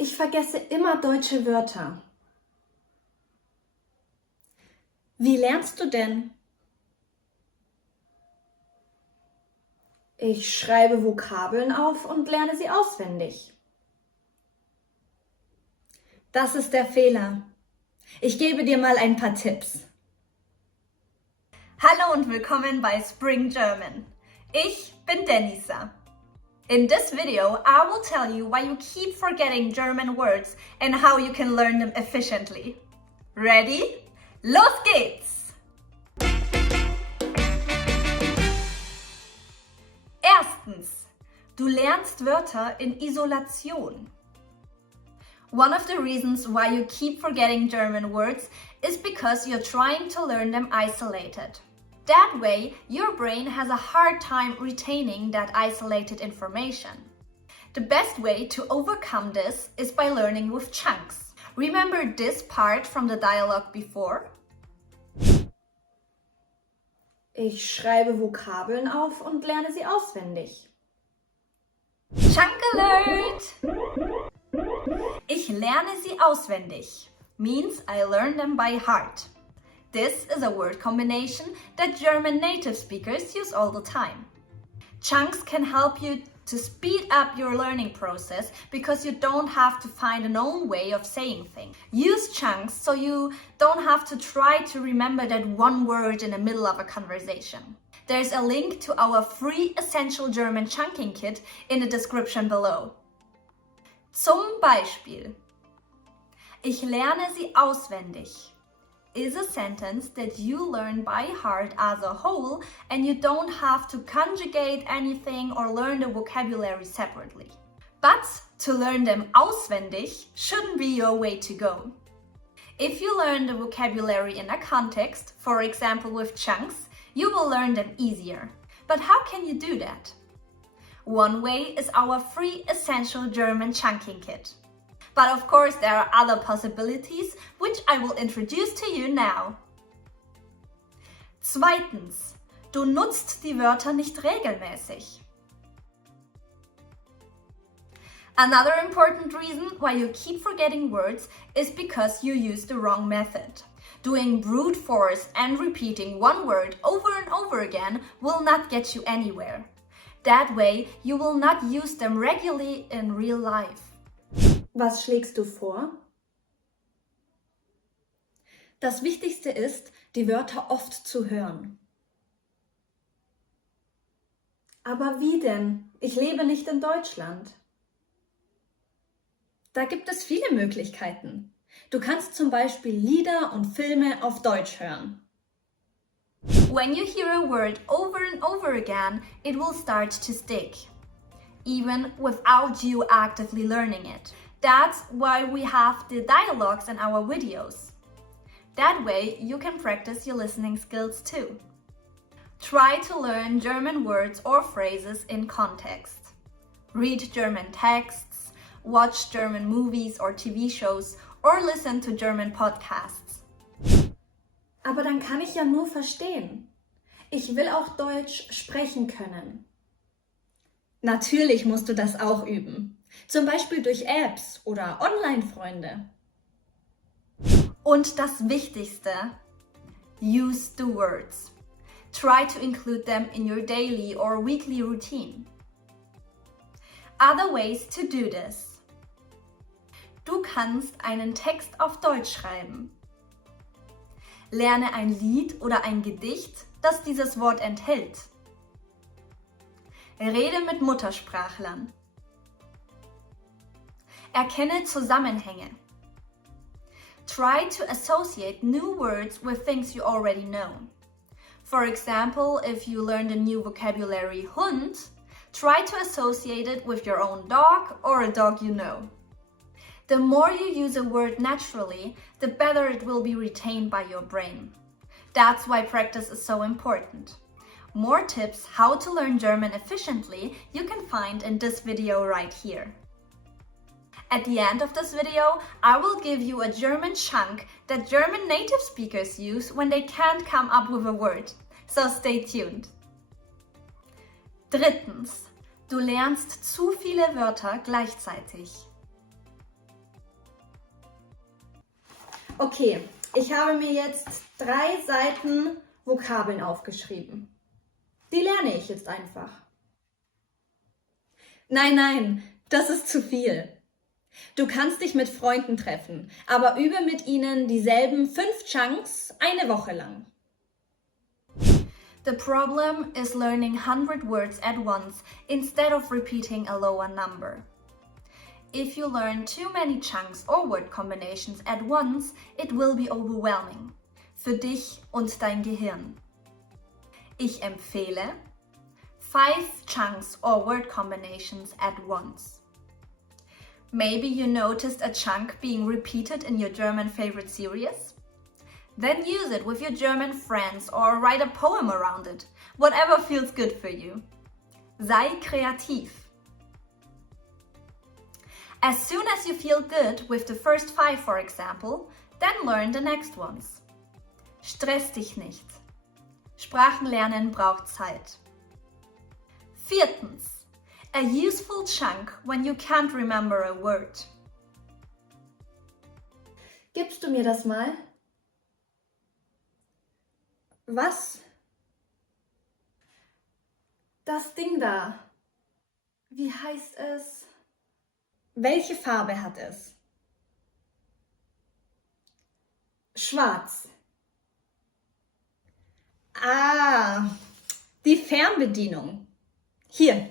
Ich vergesse immer deutsche Wörter. Wie lernst du denn? Ich schreibe Vokabeln auf und lerne sie auswendig. Das ist der Fehler. Ich gebe dir mal ein paar Tipps. Hallo und willkommen bei Spring German. Ich bin Denisa. In this video, I will tell you why you keep forgetting German words and how you can learn them efficiently. Ready? Los geht's! Erstens, du lernst Wörter in Isolation. One of the reasons why you keep forgetting German words is because you're trying to learn them isolated. That way, your brain has a hard time retaining that isolated information. The best way to overcome this is by learning with chunks. Remember this part from the dialogue before? Ich schreibe Vokabeln auf und lerne sie auswendig. Chunk Alert! Ich lerne sie auswendig means I learn them by heart. This is a word combination that German native speakers use all the time. Chunks can help you to speed up your learning process because you don't have to find an own way of saying things. Use chunks so you don't have to try to remember that one word in the middle of a conversation. There's a link to our free Essential German Chunking Kit in the description below. Zum Beispiel: Ich lerne sie auswendig is a sentence that you learn by heart as a whole and you don't have to conjugate anything or learn the vocabulary separately. But to learn them auswendig shouldn't be your way to go. If you learn the vocabulary in a context, for example with chunks, you will learn them easier. But how can you do that? One way is our free Essential German Chunking Kit. But of course there are other possibilities, which I will introduce to you now. Zweitens, du nutzt die Wörter nicht regelmäßig. Another important reason why you keep forgetting words is because you use the wrong method. Doing brute force and repeating one word over and over again will not get you anywhere. That way, you will not use them regularly in real life. Was schlägst du vor? Das Wichtigste ist, die Wörter oft zu hören. Aber wie denn? Ich lebe nicht in Deutschland. Da gibt es viele Möglichkeiten. Du kannst zum Beispiel Lieder und Filme auf Deutsch hören. When you hear a word over and over again, it will start to stick, even without you actively learning it. That's why we have the dialogues in our videos. That way you can practice your listening skills too. Try to learn German words or phrases in context. Read German texts, watch German movies or TV shows, or listen to German podcasts. Aber dann kann ich ja nur verstehen. Ich will auch Deutsch sprechen können. Natürlich musst du das auch üben. Zum Beispiel durch Apps oder Online-Freunde. Und das Wichtigste: use the words. Try to include them in your daily or weekly routine. Other ways to do this. Du kannst einen Text auf Deutsch schreiben. Lerne ein Lied oder ein Gedicht, das dieses Wort enthält. Rede mit Muttersprachlern. Erkenne Zusammenhänge. Try to associate new words with things you already know. For example, if you learned a new vocabulary Hund, try to associate it with your own dog or a dog you know. The more you use a word naturally, the better it will be retained by your brain. That's why practice is so important. More tips how to learn German efficiently you can find in this video right here. At the end of this video, I will give you a German chunk that German native speakers use when they can't come up with a word. So stay tuned. Drittens, du lernst zu viele Wörter gleichzeitig. Okay, ich habe mir jetzt 3 Seiten Vokabeln aufgeschrieben. Die lerne ich jetzt einfach. Nein, das ist zu viel. Du kannst dich mit Freunden treffen, aber übe mit ihnen dieselben 5 Chunks eine Woche lang. The problem is learning 100 words at once instead of repeating a lower number. If you learn too many chunks or word combinations at once, it will be overwhelming. Für dich und dein Gehirn. Ich empfehle 5 chunks or word combinations at once. Maybe you noticed a chunk being repeated in your German favorite series? Then use it with your German friends or write a poem around it, whatever feels good for you. Sei kreativ. As soon as you feel good with the first 5, for example, then learn the next ones. Stress dich nicht. Sprachenlernen braucht Zeit. 4. A useful chunk when you can't remember a word. Gibst du mir das mal? Was? Das Ding da. Wie heißt es? Welche Farbe hat es? Schwarz. Ah, die Fernbedienung. Hier.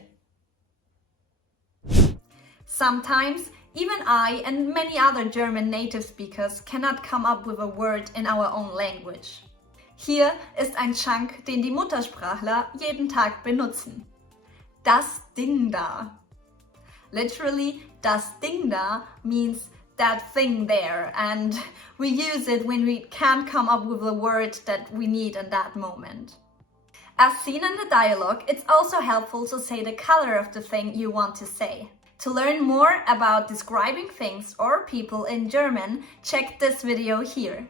Sometimes, even I and many other German native speakers cannot come up with a word in our own language. Hier ist ein Chunk, den die Muttersprachler jeden Tag benutzen. Das Ding da. Literally, das Ding da means that thing there, and we use it when we can't come up with a word that we need in that moment. As seen in the dialogue, it's also helpful to say the color of the thing you want to say. To learn more about describing things or people in German, check this video here.